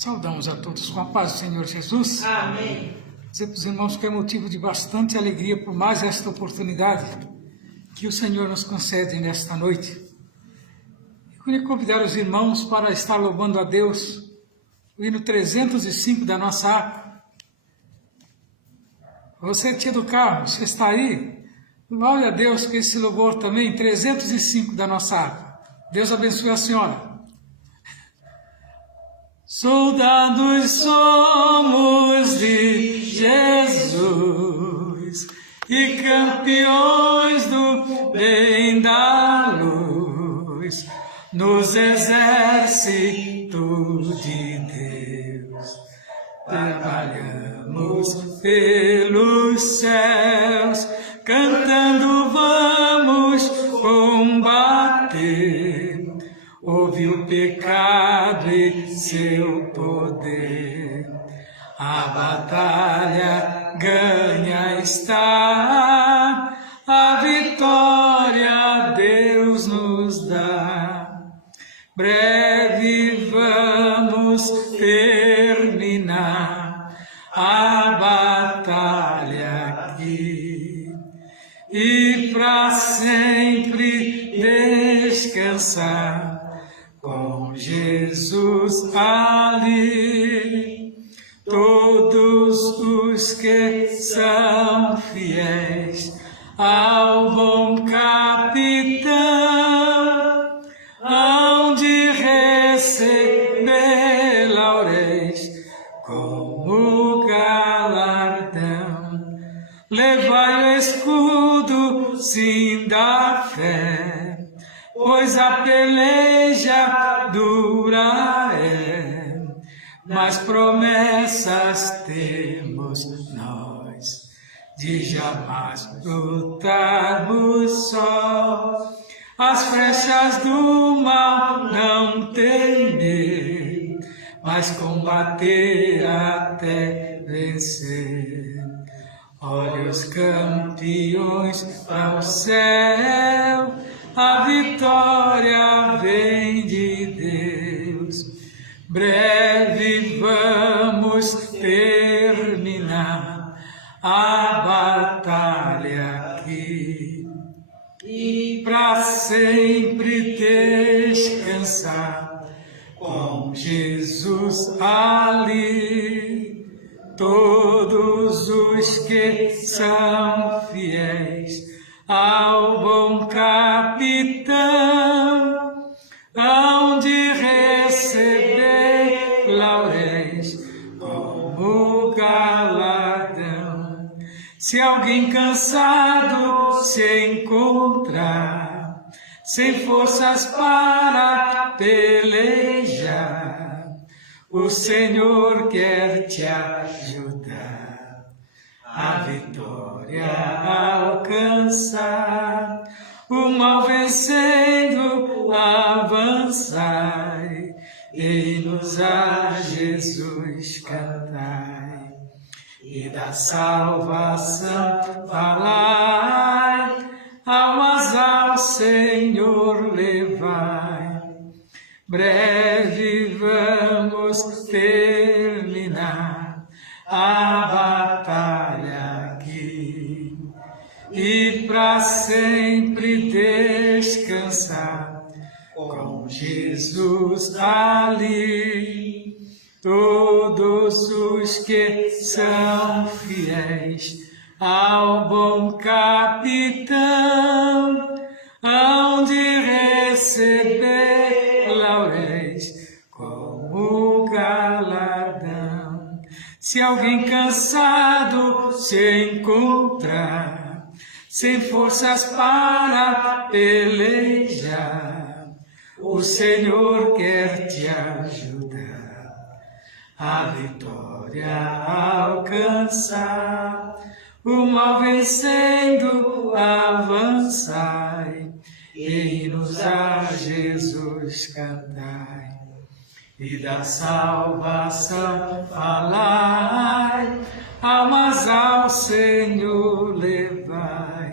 Saudamos a todos com a paz do Senhor Jesus. Amém. Dizer para os irmãos que é motivo de bastante alegria por mais esta oportunidade que o Senhor nos concede nesta noite. Eu queria convidar os irmãos para estar louvando a Deus, o hino 305 da nossa harpa. Você, tia do carro, você está aí? Louve a Deus com esse louvor também, 305 da nossa harpa. Deus abençoe a senhora. Soldados somos de Jesus e campeões do bem da luz, nos exércitos de Deus. Trabalhamos pelos céus, cantando vamos combater. Houve o pecado e seu poder, a batalha ganha está, a vitória Deus nos dá. Breve vamos terminar a batalha aqui e para sempre descansar com Jesus ali. Todos os que são fiéis ao bom capitão hão de receber lauréis como galardão. Levai o escudo, sim, da fé, pois a peleja dura é, mas promessas temos nós, de jamais lutarmos só. As flechas do mal não temer, mas combater até vencer. Olha os campeões para o céu, a vitória vem de Deus. Breve vamos terminar a batalha aqui e para sempre descansar com Jesus ali. Todos os que são fiéis ao bom capitão hão de receber lauréis como galardão. Se alguém cansado se encontrar, sem forças para pelejar, o Senhor quer te ajudar a vitória alcançar. O mal vencendo avançai, e-nos a Jesus cantai, e da salvação falai, almas ao Senhor levai. Breve vamos terminar a batalha aqui e para sempre descansar com Jesus ali. Todos os que são fiéis ao bom capitão hão de receber lauréis como galardão. Se alguém cansado se encontrar, sem forças para pelejar, o Senhor quer te ajudar a vitória alcançar. O mal vencendo avançai, e-nos a Jesus cantai, e da salvação falai, almas ao Senhor levai.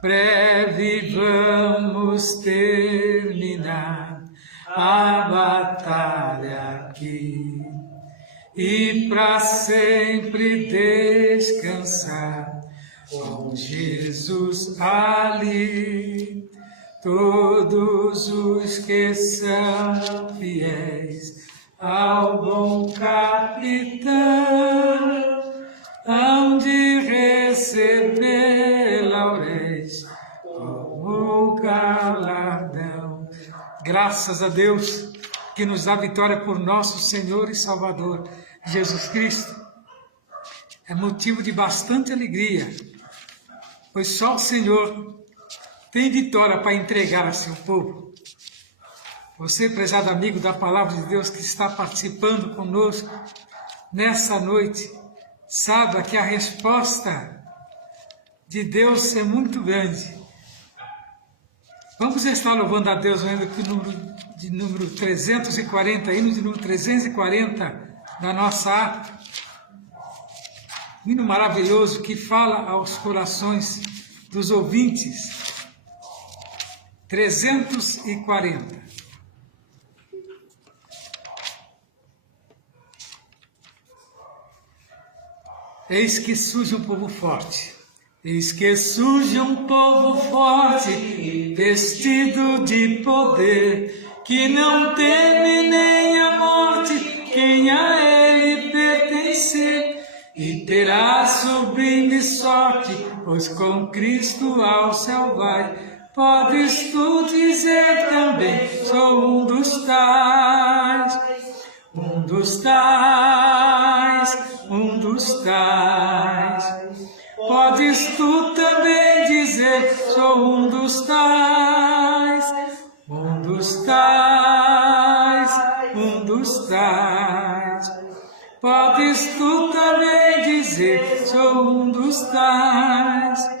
Breve vamos terminar a batalha aqui e para sempre descansar com Jesus ali. Todos os que são fiéis ao bom capitão hão de receber lauréis como galardão. Graças a Deus que nos dá vitória por nosso Senhor e Salvador Jesus Cristo. É motivo de bastante alegria, pois só o Senhor tem vitória para entregar a seu povo. Você, prezado amigo da Palavra de Deus que está participando conosco nessa noite, saiba que a resposta de Deus é muito grande. Vamos estar louvando a Deus, vendo que o número 340, hino de número 340 da nossa arte. Hino maravilhoso que fala aos corações dos ouvintes. 340. Eis que surge um povo forte. Eis que surge um povo forte, vestido de poder, que não teme nem a morte, quem a ele pertencer, e terá sublime sorte, pois com Cristo ao céu vai. Podes tu dizer também, sou um dos tais, um dos tais, um dos tais. Podes tu também dizer, sou um dos tais, um dos tais, um dos tais. Podes tu também dizer, sou um dos tais.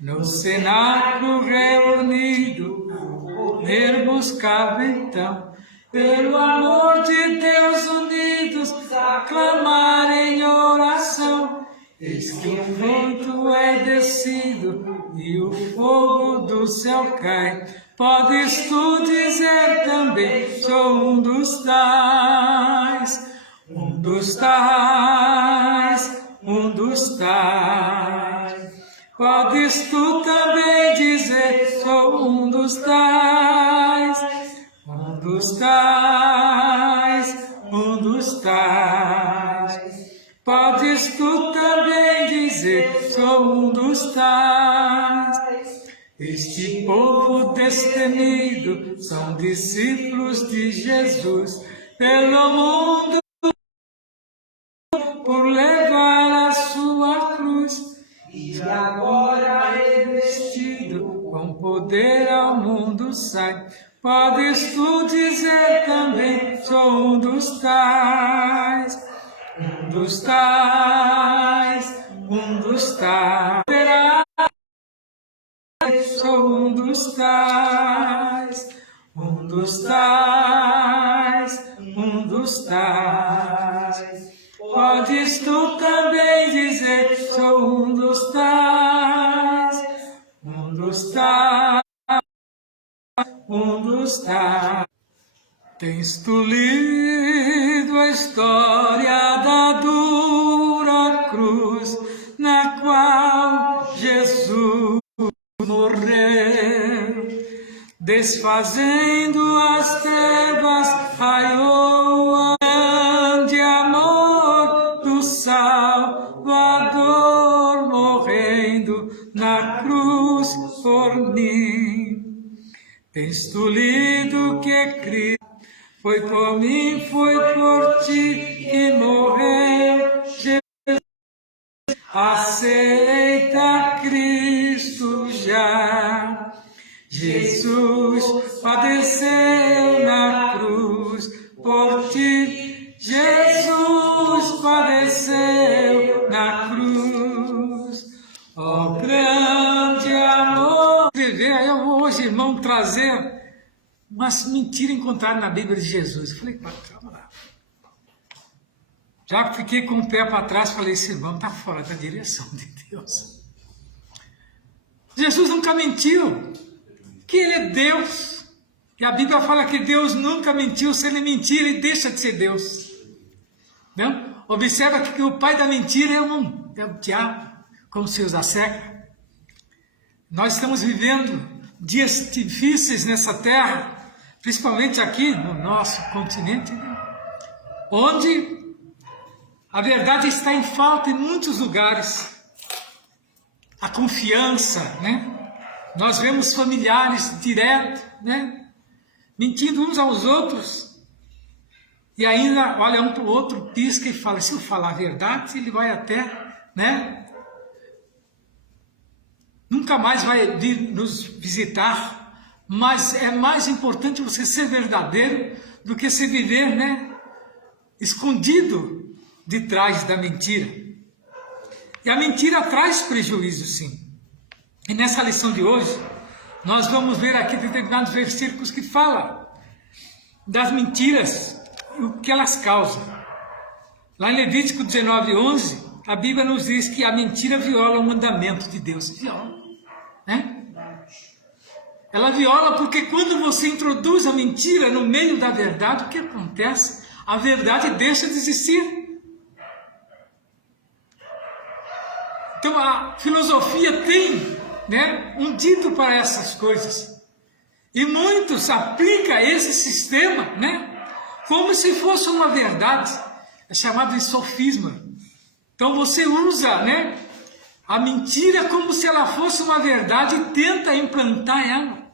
No cenáculo reunido, o poder buscava então, pelo amor de Deus unidos, aclamar em oração. Eis que o vento é descido e o fogo do céu cai. Podes tu dizer também, sou um dos tais, um dos tais, um dos tais. Podes tu também dizer, sou um dos tais, um dos tais, um dos tais. Podes tu também dizer, sou um dos tais. Este povo destemido são discípulos de Jesus, pelo mundo por levar a sua cruz. E agora revestido com poder ao mundo sai. Podes tu dizer também, sou um dos tais, um dos tais, um dos tais. Sou um dos tais, um dos tais, um dos tais. Podes tu também dizer, sou um dos tais, um dos tais, um dos tais. Tens tu lido a história da dura cruz, na qual Jesus morreu, desfazendo as trevas, raiou a grande amor do Salvador, morrendo na cruz por mim. Tens tu lido que Cristo foi por mim, foi por ti que morreu. Jesus, aceita Cristo já. Jesus padeceu na cruz por ti. Jesus padeceu na cruz. Ó grande amor. Aí eu vou hoje, irmão, trazer umas mentiras encontradas na Bíblia de Jesus. Eu falei, calma lá. Já fiquei com o pé para trás, falei, esse irmão está fora da direção de Deus. Jesus nunca mentiu, que ele é Deus. E a Bíblia fala que Deus nunca mentiu. Se ele mentir, ele deixa de ser Deus. Não? observa que o pai da mentira é o diabo, como se usa a seca. Nós estamos vivendo dias difíceis nessa terra, principalmente aqui no nosso continente, né? Onde a verdade está em falta em muitos lugares. A confiança, né? Nós vemos familiares direto, né? Mentindo uns aos outros. E ainda olha um para o outro, pisca e fala, se eu falar a verdade, ele vai até, né? Nunca mais vai vir nos visitar. Mas é mais importante você ser verdadeiro do que se viver, né? Escondido de trás da mentira. E a mentira traz prejuízo, sim. E nessa lição de hoje, nós vamos ver aqui determinados versículos que falam das mentiras e o que elas causam. Lá em Levítico 19:11, a Bíblia nos diz que a mentira viola o mandamento de Deus. Viola, né? Ela viola porque quando você introduz a mentira no meio da verdade, o que acontece? A verdade deixa de existir. Então a filosofia tem, né, um dito para essas coisas. E muitos aplicam esse sistema, né, como se fosse uma verdade. É chamado de sofisma. Então você usa, né, a mentira como se ela fosse uma verdade e tenta implantar ela.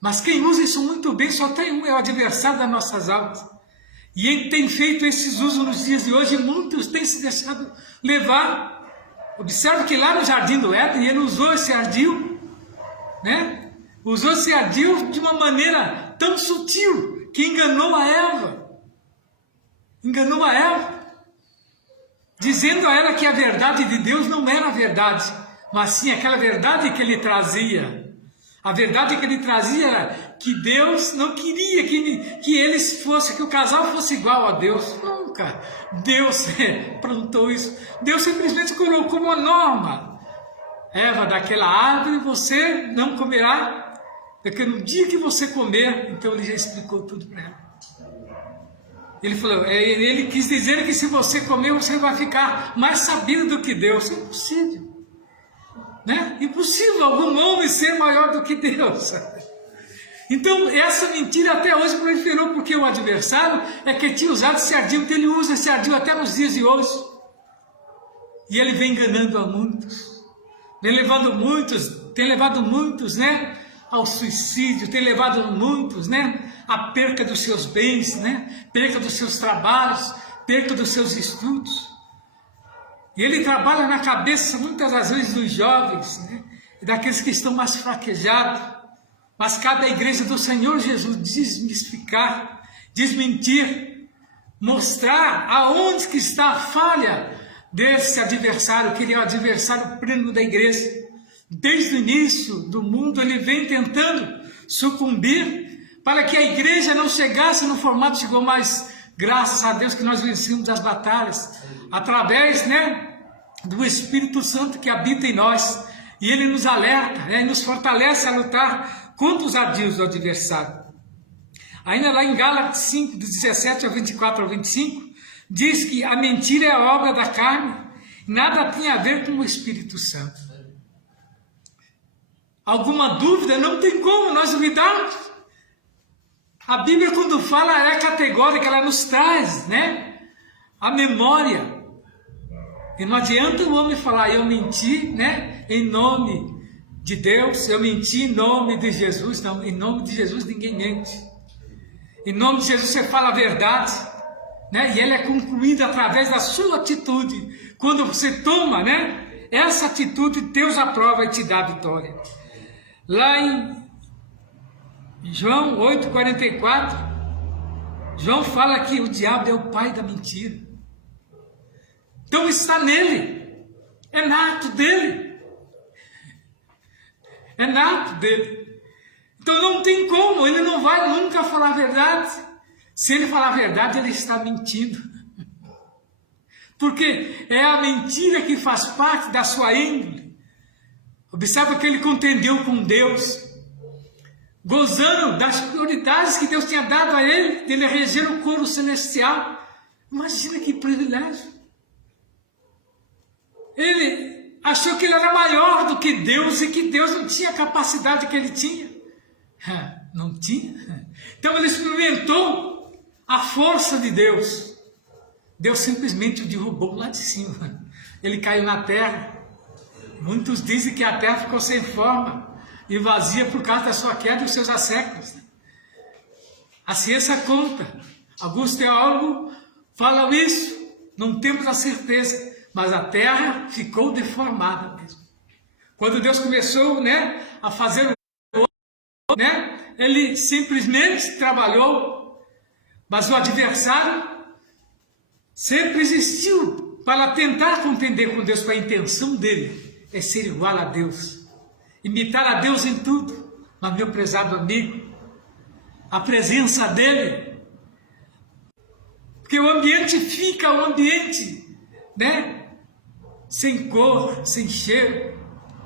Mas quem usa isso muito bem só tem um, é o adversário das nossas almas. E ele tem feito esses usos nos dias de hoje, e muitos têm se deixado levar. Observe que lá no jardim do Éden, ele usou esse ardil, né? Usou esse ardil de uma maneira tão sutil, que enganou a Eva. Enganou a Eva. Dizendo a ela que a verdade de Deus não era a verdade, mas sim aquela verdade que ele trazia. A verdade que ele trazia era que Deus não queria que eles fossem, que o casal fosse igual a Deus. Nunca. Deus plantou isso. Deus simplesmente colocou uma norma. Eva, daquela árvore você não comerá, porque no dia que você comer, então ele já explicou tudo para ela. Ele falou, ele quis dizer que se você comer, você vai ficar mais sabido do que Deus. É impossível. Né? Impossível algum homem ser maior do que Deus. Então essa mentira até hoje proliferou, porque o adversário é que tinha usado esse ardil, então ele usa esse ardil até nos dias de hoje. E ele vem enganando a muitos, tem levado muitos, né, ao suicídio, tem levado muitos, né, à perca dos seus bens, né, perca dos seus trabalhos, perca dos seus estudos. E ele trabalha na cabeça, muitas das vezes, dos jovens, né? E daqueles que estão mais fraquejados. Mas cabe à igreja do Senhor Jesus desmistificar, desmentir, mostrar aonde que está a falha desse adversário, que ele é o adversário pleno da igreja. Desde o início do mundo, ele vem tentando sucumbir para que a igreja não chegasse no formato que chegou, mas graças a Deus que nós vencemos as batalhas, através, né, do Espírito Santo que habita em nós, e ele nos alerta, né, nos fortalece a lutar contra os ardios do adversário. Ainda lá em Gálatas 5, do 17 ao 24 ao 25, diz que a mentira é a obra da carne, nada tem a ver com o Espírito Santo. Alguma dúvida? Não tem como nós duvidarmos. A Bíblia, quando fala, é categórica, ela nos traz, né, a memória. E não adianta o homem falar, eu menti, né, em nome de Deus, eu menti em nome de Jesus. Não, em nome de Jesus ninguém mente. Em nome de Jesus você fala a verdade, né, e ela é concluída através da sua atitude. Quando você toma, né, essa atitude, Deus aprova e te dá a vitória. Lá em João 8,44, João fala que o diabo é o pai da mentira. Então está nele, é nato dele. É nato dele. Então não tem como, ele não vai nunca falar a verdade. Se ele falar a verdade, ele está mentindo. Porque é a mentira que faz parte da sua índole. Observa que ele contendeu com Deus, gozando das prioridades que Deus tinha dado a ele, dele reger o coro celestial. Imagina que privilégio. ele achou que ele era maior do que Deus e que Deus não tinha a capacidade que ele tinha. Não tinha. Então ele experimentou a força de Deus. Deus simplesmente o derrubou lá de cima. Ele caiu na terra. Muitos dizem que a terra ficou sem forma e vazia por causa da sua queda e dos seus asseclas. A ciência conta. Alguns teólogos falam isso. Não temos a certeza. Mas a terra ficou deformada mesmo. Quando Deus começou, a fazer o homem, ele simplesmente trabalhou. Mas o adversário sempre existiu para tentar contender com Deus, para a intenção dele é ser igual a Deus, imitar a Deus em tudo. Mas, meu prezado amigo, a presença dele, porque o ambiente fica um ambiente, sem cor, sem cheiro,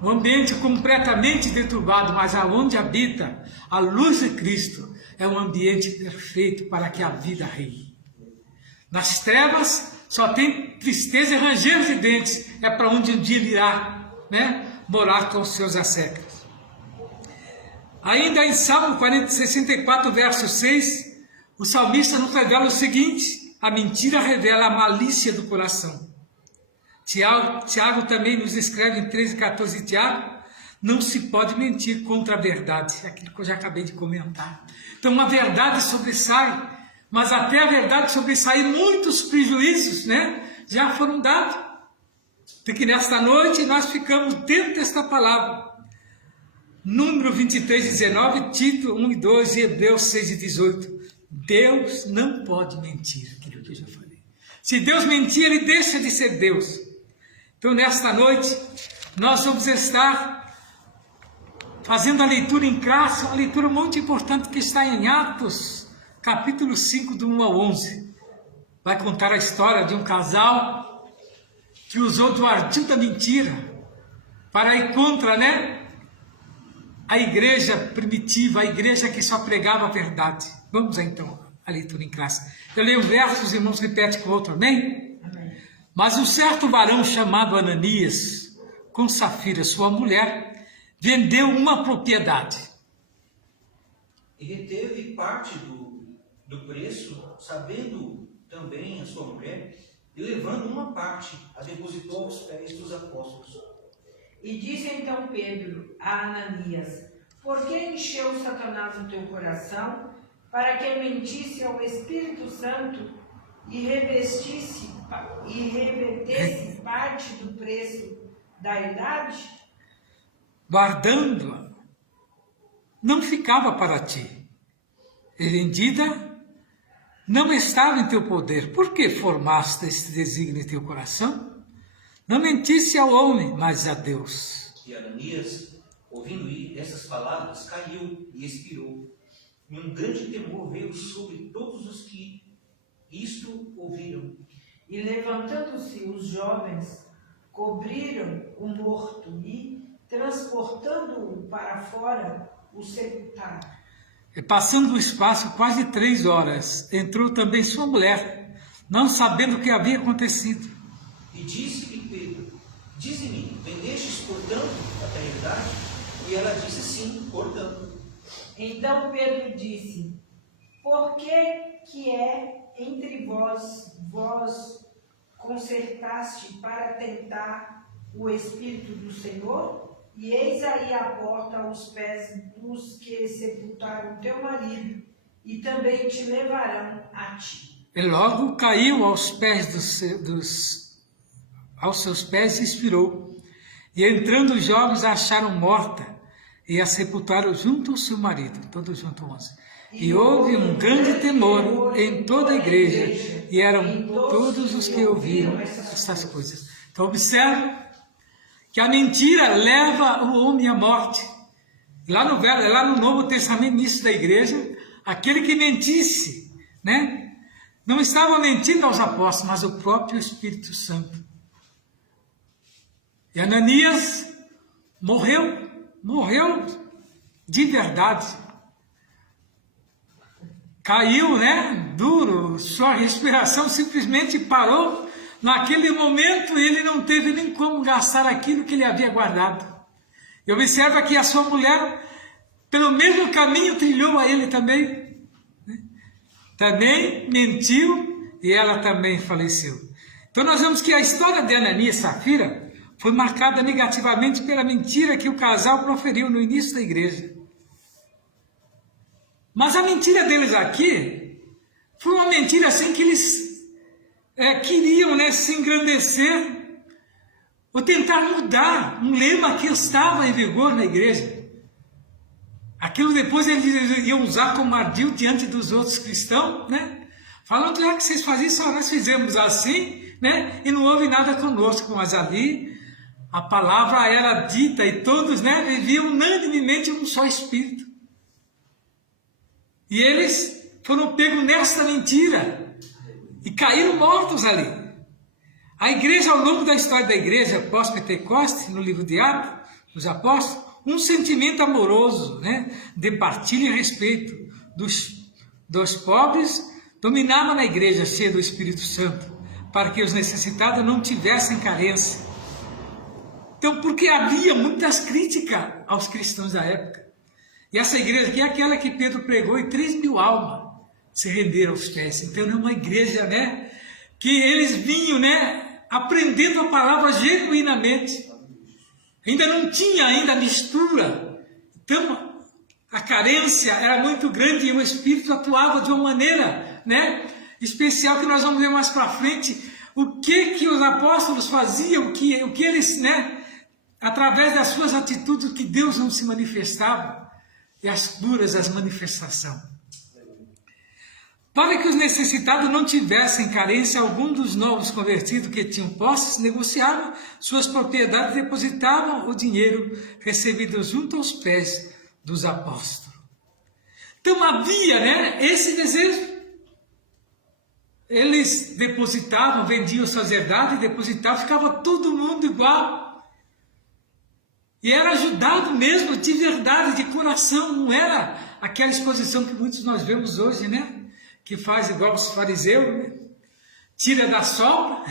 um ambiente completamente deturbado, mas aonde habita a luz de Cristo é um ambiente perfeito para que a vida reine. Nas trevas só tem tristeza e ranger de dentes, é para onde um dia ele irá, morar com os seus asseclas. Ainda em Salmo 64, verso 6, o salmista nos revela o seguinte: a mentira revela a malícia do coração. Tiago também nos escreve em 13,14 de Tiago: não se pode mentir contra a verdade, aquilo que eu já acabei de comentar. Então a verdade sobressai, mas até a verdade sobressair, muitos prejuízos, já foram dados. Porque nesta noite nós ficamos dentro desta palavra. Número 23, 19, Tito 1 e 2 e Hebreus 6 e 18. Deus não pode mentir, aquilo que eu já falei. Se Deus mentir, ele deixa de ser Deus. Então nesta noite nós vamos estar fazendo a leitura em classe, uma leitura muito importante que está em Atos, capítulo 5, do 1 ao 11. Vai contar a história de um casal que usou do ardil da mentira para ir contra, a igreja primitiva, a igreja que só pregava a verdade. Vamos então à leitura em classe. Eu leio versos, os irmãos repetem com o outro, amém? Amém. Mas um certo varão chamado Ananias, com Safira, sua mulher, vendeu uma propriedade. E reteve parte do preço, sabendo também a sua mulher, e levando uma parte, a depositou aos pés dos apóstolos. E disse então Pedro a Ananias: por que encheu Satanás o teu coração, para que mentisse ao Espírito Santo e revertesse parte do preço da idade? Guardando-a, não ficava para ti, e vendida, não estava em teu poder. Por que formaste esse desígnio em teu coração? Não mentisse ao homem, mas a Deus. E Ananias, ouvindo essas palavras, caiu e expirou. E um grande temor veio sobre todos os que isto ouviram. E levantando-se os jovens, cobriram o morto e, transportando-o para fora, o sepultaram. E passando o espaço quase 3 horas, entrou também sua mulher, não sabendo o que havia acontecido. E disse-lhe Pedro: dize-me, vendestes portanto a terra? E ela disse: sim, portanto. Então Pedro disse: por que é entre vós concertaste para tentar o Espírito do Senhor? E eis aí a porta aos pés dos que sepultaram teu marido, e também te levarão a ti. E logo caiu aos pés aos seus pés e expirou. E entrando os jovens a acharam morta, e a sepultaram junto ao seu marido, todos juntos 11. E houve um grande temor em toda a igreja, e eram todos os que ouviram estas coisas. Então observe que a mentira leva o homem à morte. Lá no Novo Testamento, início da igreja, aquele que mentisse, não estava mentindo aos apóstolos, mas o próprio Espírito Santo. E Ananias morreu de verdade. Caiu, duro, sua respiração simplesmente parou, naquele momento ele não teve nem como gastar aquilo que ele havia guardado. E observa que a sua mulher, pelo mesmo caminho, trilhou a ele também. Também mentiu e ela também faleceu. Então nós vemos que a história de Ananias e Safira foi marcada negativamente pela mentira que o casal proferiu no início da igreja. Mas a mentira deles aqui foi uma mentira assim que eles queriam, né, se engrandecer ou tentar mudar um lema que estava em vigor na igreja. Aquilo depois eles iam usar como ardil diante dos outros cristãos, né? Falando, já que vocês faziam isso, nós fizemos assim, né? E não houve nada conosco, mas ali a palavra era dita e todos, né, viviam unanimemente um só espírito. E eles foram pegos nesta mentira e caíram mortos ali. A igreja, ao longo da história da igreja pós-Pentecoste, no livro de Atos dos Apóstolos, um sentimento amoroso, né, de partilha e respeito dos pobres dominava na igreja cheia do Espírito Santo, para que os necessitados não tivessem carência. Então, porque havia muitas críticas aos cristãos da época. E essa igreja aqui é aquela que Pedro pregou e 3.000 almas se renderam aos pés. Então é uma igreja, né, que eles vinham, né, aprendendo a palavra genuinamente. Ainda não tinha ainda mistura. Então a carência era muito grande e o Espírito atuava de uma maneira, né, especial, que nós vamos ver mais para frente o que os apóstolos faziam, o que eles, né, através das suas atitudes, que Deus não se manifestava. E as curas, as manifestações. Para que os necessitados não tivessem carência, algum dos novos convertidos que tinham posses negociavam suas propriedades e depositavam o dinheiro recebido junto aos pés dos apóstolos. Então havia, né, esse desejo. Eles depositavam, vendiam suas herdades, depositavam, ficava todo mundo igual. E era ajudado mesmo de verdade, de coração, não era aquela exposição que muitos nós vemos hoje, né? Que faz igual os fariseus, né? Tira da sobra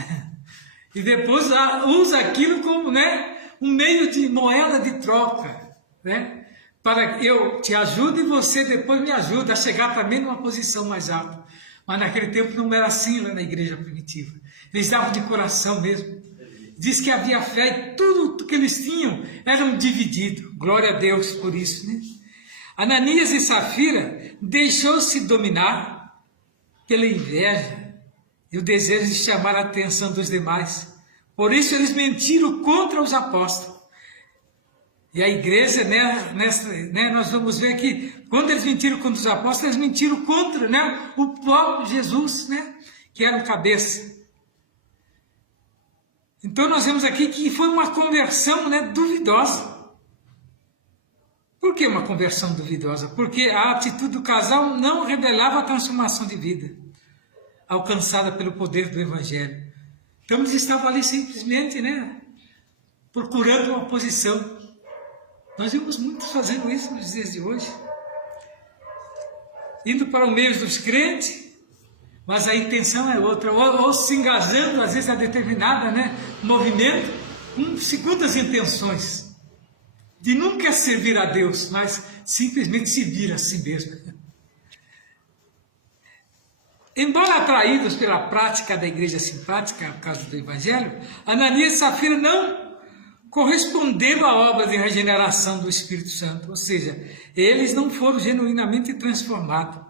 e depois usa aquilo como, né, um meio de moeda de troca, né? Para que eu te ajude e você depois me ajude a chegar também numa posição mais alta. Mas naquele tempo não era assim lá na igreja primitiva. Eles davam de coração mesmo. Diz que havia fé e tudo que eles tinham eram divididos. Glória a Deus por isso, né? Ananias e Safira deixou-se dominar pela inveja e o desejo de chamar a atenção dos demais. Por isso eles mentiram contra os apóstolos. E a igreja, né, nós vamos ver que quando eles mentiram contra os apóstolos, eles mentiram contra, né, o próprio Jesus, né, que era o cabeça. Então nós vemos aqui que foi uma conversão, né, duvidosa. Por que uma conversão duvidosa? Porque a atitude do casal não revelava a transformação de vida alcançada pelo poder do Evangelho. Então eles estavam ali simplesmente, né, procurando uma posição. Nós vemos muitos fazendo isso nos dias de hoje. Indo para o meio dos crentes, mas a intenção é outra, ou se engajando, às vezes, a determinada, né, movimento, com segundas intenções, de nunca servir a Deus, mas simplesmente servir a si mesmo. Embora atraídos pela prática da igreja simpática, por causa do Evangelho, Ananias e Safira não corresponderam à obra de regeneração do Espírito Santo, ou seja, eles não foram genuinamente transformados.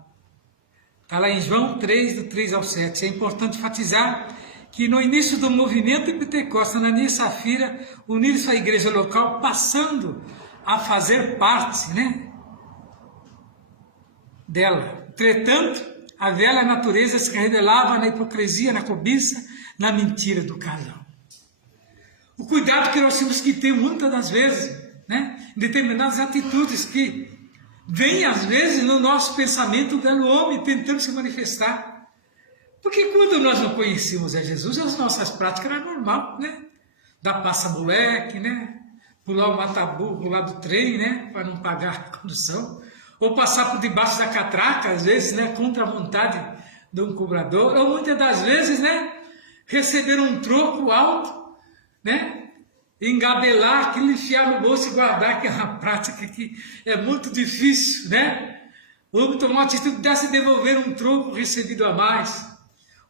Está lá em João 3, do 3 ao 7. É importante enfatizar que no início do movimento de Pentecostes, Ananias e Safira uniram-se à igreja local, passando a fazer parte, né, dela. Entretanto, a velha natureza se revelava na hipocrisia, na cobiça, na mentira do casal. O cuidado que nós temos que ter muitas das vezes, né, em determinadas atitudes que vem às vezes no nosso pensamento o velho homem tentando se manifestar. Porque quando nós não conhecíamos a Jesus, as nossas práticas eram normal, né? Dar passa-moleque, né? Pular o mata-burro lá do trem, né? Para não pagar a condução. Ou passar por debaixo da catraca, às vezes, né? Contra a vontade de um cobrador. Ou muitas das vezes, né? receber um troco alto, né? Engabelar aquilo, enfiar no bolso e guardar, que é uma prática que é muito difícil, né? Ou tomar uma atitude dessa e devolver um troco recebido a mais.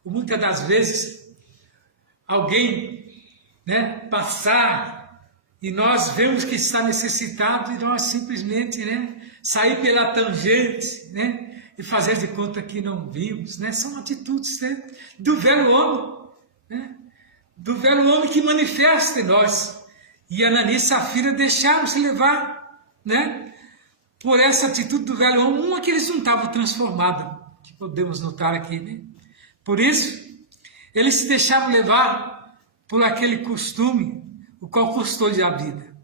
Ou muitas das vezes, alguém, né, passar e nós vemos que está necessitado e nós simplesmente, né, sair pela tangente, né, e fazer de conta que não vimos, né? São atitudes, né, do velho homem, né? Do velho homem que manifesta em nós. E Ananias e Safira deixaram-se levar, né, por essa atitude do velho homem, uma que eles não estavam transformados, que podemos notar aqui, né? Por isso, eles se deixaram levar por aquele costume, o qual custou-lhe a vida.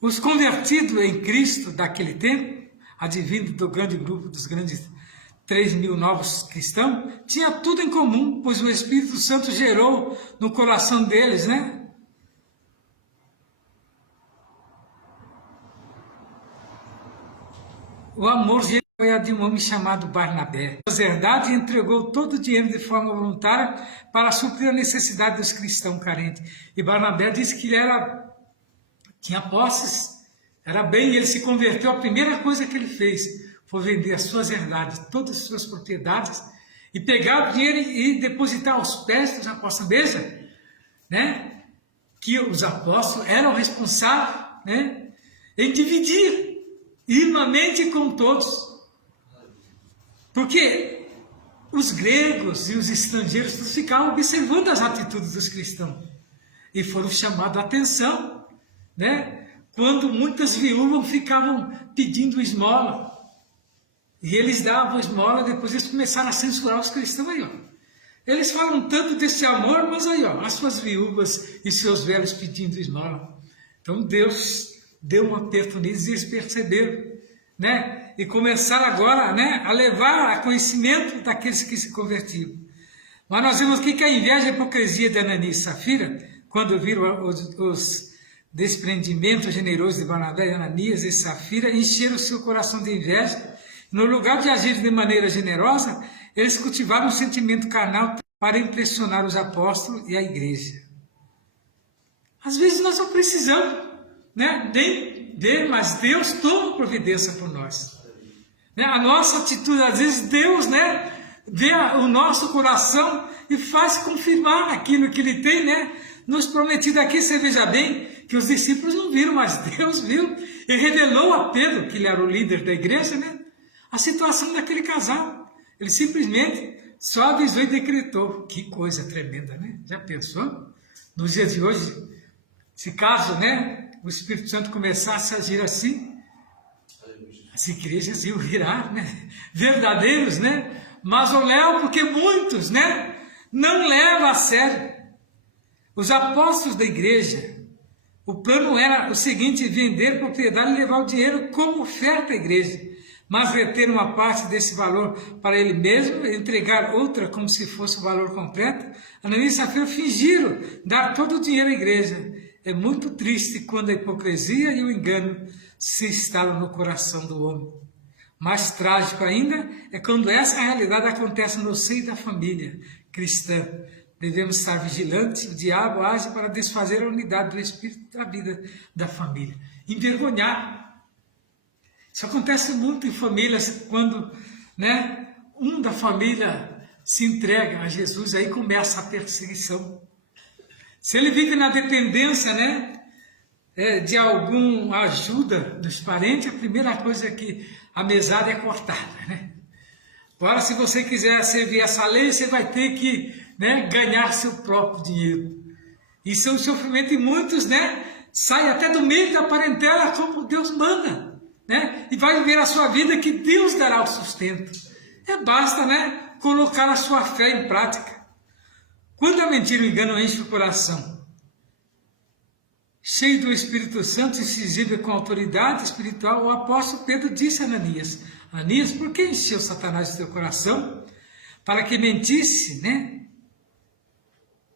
Os convertidos em Cristo daquele tempo, advindo do grande grupo dos grandes 3.000 novos cristãos, tinha tudo em comum, pois o Espírito Santo gerou no coração deles, né, o amor foi a de um homem chamado Barnabé. A verdade entregou todo o dinheiro de forma voluntária para suprir a necessidade dos cristãos carentes. E Barnabé disse que ele tinha posses, era bem, e ele se converteu. A primeira coisa que ele fez foi vender as suas herdades, todas as suas propriedades, e pegar o dinheiro e depositar aos pés dos apóstolos. Veja, né, que os apóstolos eram responsáveis, né, em dividir irmãmente com todos. Porque os gregos e os estrangeiros ficavam observando as atitudes dos cristãos e foram chamados a atenção, né, quando muitas viúvas ficavam pedindo esmola. E eles davam esmola, depois eles começaram a censurar os cristãos aí, ó. Eles falam tanto desse amor, mas aí, ó, as suas viúvas e seus velhos pedindo esmola. Então Deus deu um aperto neles e eles perceberam, né? E começaram agora, né, a levar a conhecimento daqueles que se convertiram. Mas nós vemos aqui que a inveja e a hipocrisia de Ananias e Safira, quando viram os desprendimentos generosos de Barnabé, Ananias e Safira, encheram o seu coração de inveja. No lugar de agir de maneira generosa, eles cultivaram um sentimento carnal para impressionar os apóstolos e a igreja. Às vezes nós não precisamos, né, mas Deus toma providência por nós. Né? A nossa atitude, às vezes Deus, né, vê o nosso coração e faz confirmar aquilo que Ele tem, né, nos prometido aqui. Você veja bem que os discípulos não viram, mas Deus viu e revelou a Pedro, que ele era o líder da igreja, né, a situação daquele casal. Ele simplesmente só avisou e decretou. Que coisa tremenda, né? Já pensou? Nos dias de hoje, se caso, né, o Espírito Santo começasse a agir assim, as igrejas iam virar, né, verdadeiros, né, mausoléu, porque muitos, né, não levam a sério. Os apóstolos da igreja, o plano era o seguinte: vender propriedade e levar o dinheiro como oferta à igreja, mas reter uma parte desse valor para ele mesmo e entregar outra como se fosse o valor completo. Ananias e Safira fingiram dar todo o dinheiro à igreja. É muito triste quando a hipocrisia e o engano se instalam no coração do homem. Mais trágico ainda é quando essa realidade acontece no seio da família cristã. Devemos estar vigilantes. O diabo age para desfazer a unidade do espírito da vida da família. Envergonhar. Isso acontece muito em famílias quando, né, um da família se entrega a Jesus, aí começa a perseguição. Se ele vive na dependência, né, de alguma ajuda dos parentes, a primeira coisa é que a mesada é cortada, né? Agora, se você quiser servir essa lei, você vai ter que, né, ganhar seu próprio dinheiro. Isso é um sofrimento, e muitos, né, saem até do meio da parentela como Deus manda, né? E vai viver a sua vida que Deus dará o sustento. Basta, né, colocar a sua fé em prática. Quando a mentira e o engano enchem o coração, cheio do Espírito Santo, incisível com autoridade espiritual, o apóstolo Pedro disse a Ananias: Ananias, por que encheu Satanás o teu coração? Para que mentisse, né?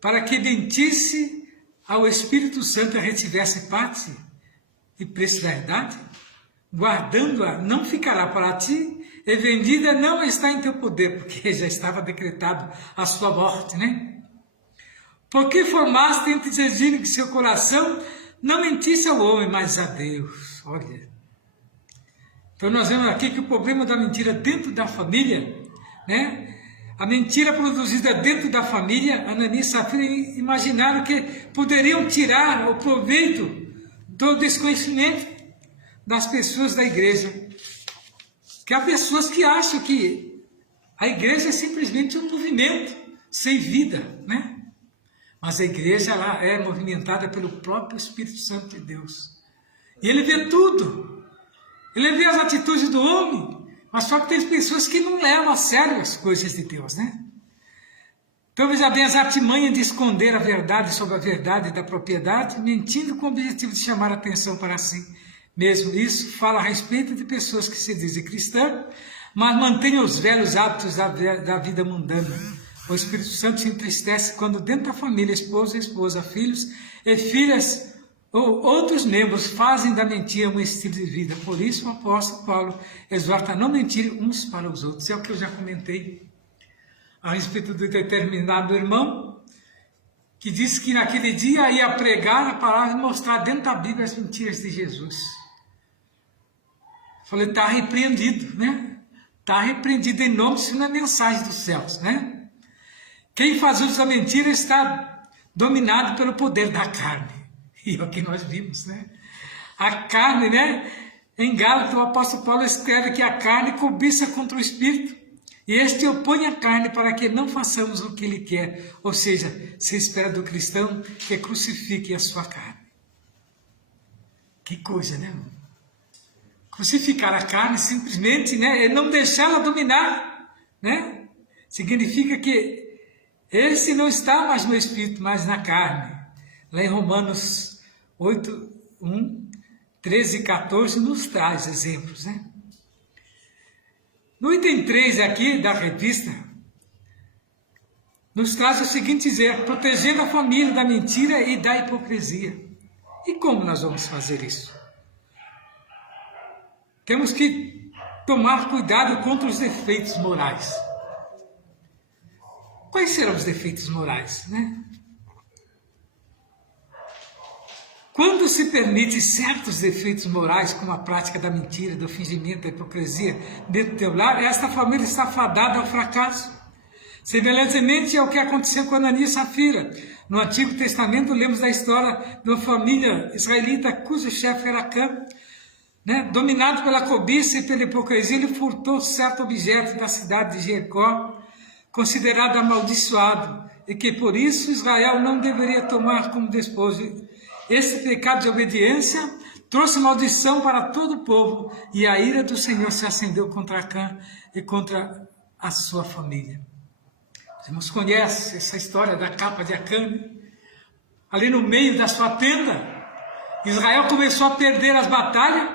Para que mentisse ao Espírito Santo e retivesse parte e preço da verdade? Guardando-a não ficará para ti, e vendida não está em teu poder, porque já estava decretado a sua morte, né? Porque formaste entre desígnio que seu coração não mentisse ao homem, mas a Deus. Olha. Então nós vemos aqui que o problema da mentira dentro da família, né? A mentira produzida dentro da família, Ananias e Safira imaginaram que poderiam tirar o proveito do desconhecimento das pessoas da igreja. Que há pessoas que acham que a igreja é simplesmente um movimento sem vida, né? Mas a igreja ela é movimentada pelo próprio Espírito Santo de Deus. E ele vê tudo. Ele vê as atitudes do homem. Mas só que tem pessoas que não levam a sério as coisas de Deus, né? Então veja bem as artimanhas de esconder a verdade sobre a verdade da propriedade, mentindo com o objetivo de chamar a atenção para si mesmo. Isso fala a respeito de pessoas que se dizem cristãs, mas mantêm os velhos hábitos da vida mundana. O Espírito Santo se entristece quando dentro da família, esposa, filhos e filhas ou outros membros fazem da mentira um estilo de vida. Por isso o apóstolo Paulo exorta a não mentir uns para os outros. É o que eu já comentei a respeito de determinado irmão que disse que naquele dia ia pregar a palavra e mostrar dentro da Bíblia as mentiras de Jesus. Falei, está repreendido, né? Está repreendido em nome de uma mensagem dos céus, né? Quem faz uso da mentira está dominado pelo poder da carne. E é o que nós vimos, né? A carne, né? Em Gálatas, o apóstolo Paulo escreve que a carne cobiça contra o Espírito. E este opõe a carne para que não façamos o que ele quer. Ou seja, se espera do cristão que crucifique a sua carne. Que coisa, né? Crucificar a carne simplesmente, né? É não deixá-la dominar, né? Significa que esse não está mais no Espírito, mas na carne. Lá em Romanos 8, 1, 13 e 14 nos traz exemplos, né? No item 3 aqui da revista, nos traz o seguinte dizer, protegendo a família da mentira e da hipocrisia. E como nós vamos fazer isso? Temos que tomar cuidado contra os defeitos morais. Quais serão os defeitos morais, né? Quando se permite certos defeitos morais, como a prática da mentira, do fingimento, da hipocrisia, dentro do teu lar, esta família está fadada ao fracasso. Semelhantemente ao que aconteceu com Ananias e Safira. No Antigo Testamento, lemos da história de uma família israelita cujo chefe era Acã, né? Dominado pela cobiça e pela hipocrisia, ele furtou certo objeto da cidade de Jericó, considerado amaldiçoado, e que por isso Israel não deveria tomar como despojo. Esse pecado de obediência trouxe maldição para todo o povo, e a ira do Senhor se acendeu contra Acã e contra a sua família. Os irmãos conhecem essa história da capa de Acã, ali no meio da sua tenda. Israel começou a perder as batalhas,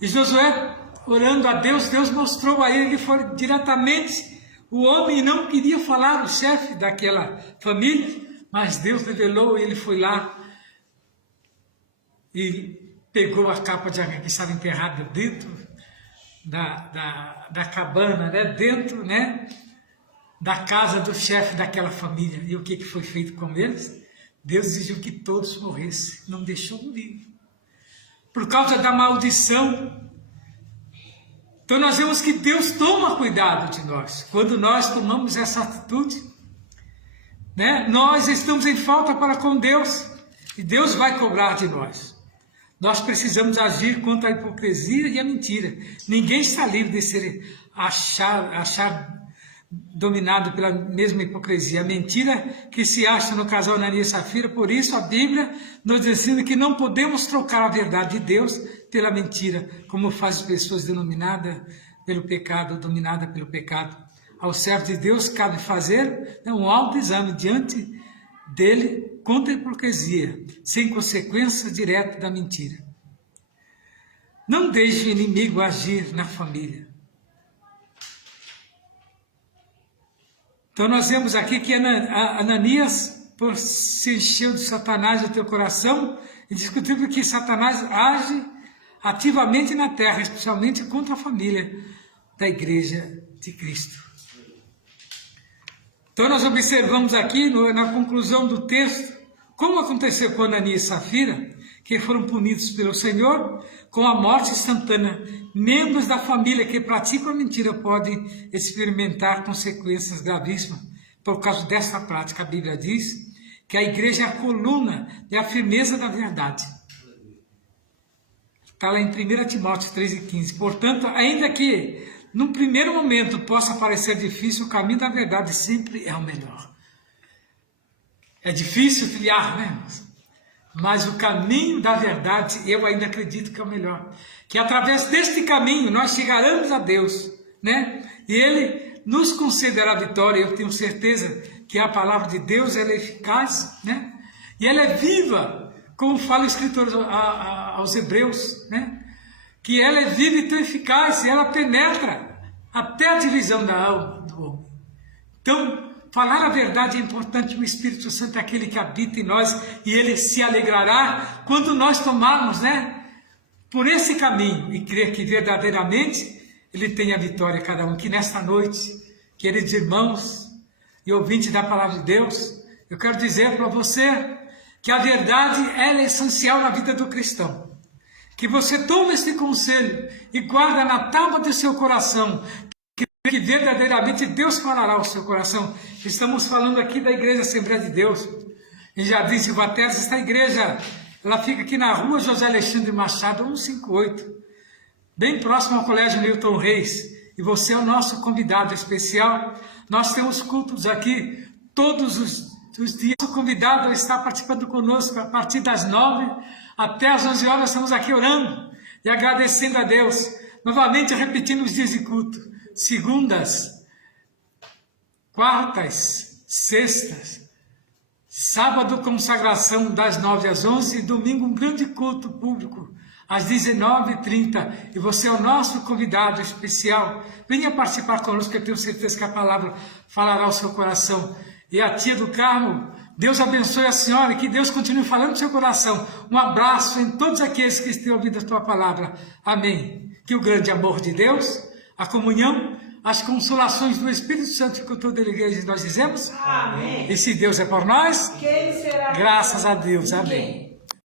e Josué, orando a Deus, Deus mostrou a ele que foi diretamente o homem não queria falar, o chefe daquela família, mas Deus revelou e ele foi lá e pegou a capa de Acã que estava enterrada dentro da cabana, né? Dentro, né? Da casa do chefe daquela família. E o que foi feito com eles? Deus exigiu que todos morressem, não deixou um vivo. Por causa da maldição. Então nós vemos que Deus toma cuidado de nós. Quando nós tomamos essa atitude, né, nós estamos em falta para com Deus. E Deus vai cobrar de nós. Nós precisamos agir contra a hipocrisia e a mentira. Ninguém está livre de ser achar dominado pela mesma hipocrisia. A mentira que se acha no casal Ananias e Safira. Por isso a Bíblia nos ensina que não podemos trocar a verdade de Deus pela mentira, como fazem pessoas dominadas pelo pecado. Ao servo de Deus cabe fazer um autoexame diante dele contra a hipocrisia, sem consequência direta da mentira. Não deixe o inimigo agir na família. Então nós vemos aqui que Ananias, por se encher de Satanás no teu coração, e discutiu que Satanás age ativamente na terra, especialmente contra a família da igreja de Cristo. Então nós observamos aqui na conclusão do texto como aconteceu com Ananias e Safira, que foram punidos pelo Senhor com a morte instantânea. Membros da família que praticam a mentira podem experimentar consequências gravíssimas por causa desta prática. A Bíblia diz que a igreja é a coluna e a firmeza da verdade. Está lá em 1 Timóteo 3,15. Portanto, ainda que num primeiro momento possa parecer difícil, o caminho da verdade sempre é o melhor. É difícil trilhar, né, irmãos? Mas o caminho da verdade, eu ainda acredito que é o melhor. Que através deste caminho nós chegaremos a Deus, né? E Ele nos concederá a vitória. Eu tenho certeza que a palavra de Deus ela é eficaz, né? E ela é viva, como fala o escritor aos Hebreus, né? Que ela é viva e tão eficaz, e ela penetra até a divisão da alma do homem. Então, falar a verdade é importante. O Espírito Santo é aquele que habita em nós e ele se alegrará quando nós tomarmos, né, por esse caminho e crer que verdadeiramente ele tem a vitória cada um. Que nesta noite, queridos irmãos e ouvintes da palavra de Deus, eu quero dizer para você que a verdade ela é essencial na vida do cristão. Que você tome este conselho e guarda na tábua do seu coração, que verdadeiramente Deus falará ao seu coração. Estamos falando aqui da Igreja Assembleia de Deus, em Jardim Silvaterra. Esta igreja, ela fica aqui na rua José Alexandre Machado, 158, bem próximo ao Colégio Newton Reis, e você é o nosso convidado especial. Nós temos cultos aqui todos os dias. O convidado está participando conosco a partir das 9 até as 11 horas, estamos aqui orando e agradecendo a Deus. Novamente repetindo os dias de culto: segundas, quartas, sextas, sábado consagração das 9 às 11, e domingo um grande culto público às 19h30, e você é o nosso convidado especial. Venha participar conosco, que eu tenho certeza que a palavra falará ao seu coração. E a tia do Carmo, Deus abençoe a senhora, e que Deus continue falando no seu coração. Um abraço em todos aqueles que estão ouvindo a tua palavra. Amém. Que o grande amor de Deus, a comunhão, as consolações do Espírito Santo com toda a igreja, nós dizemos. Amém. E se Deus é por nós, Quem será? graças a Deus. Amém.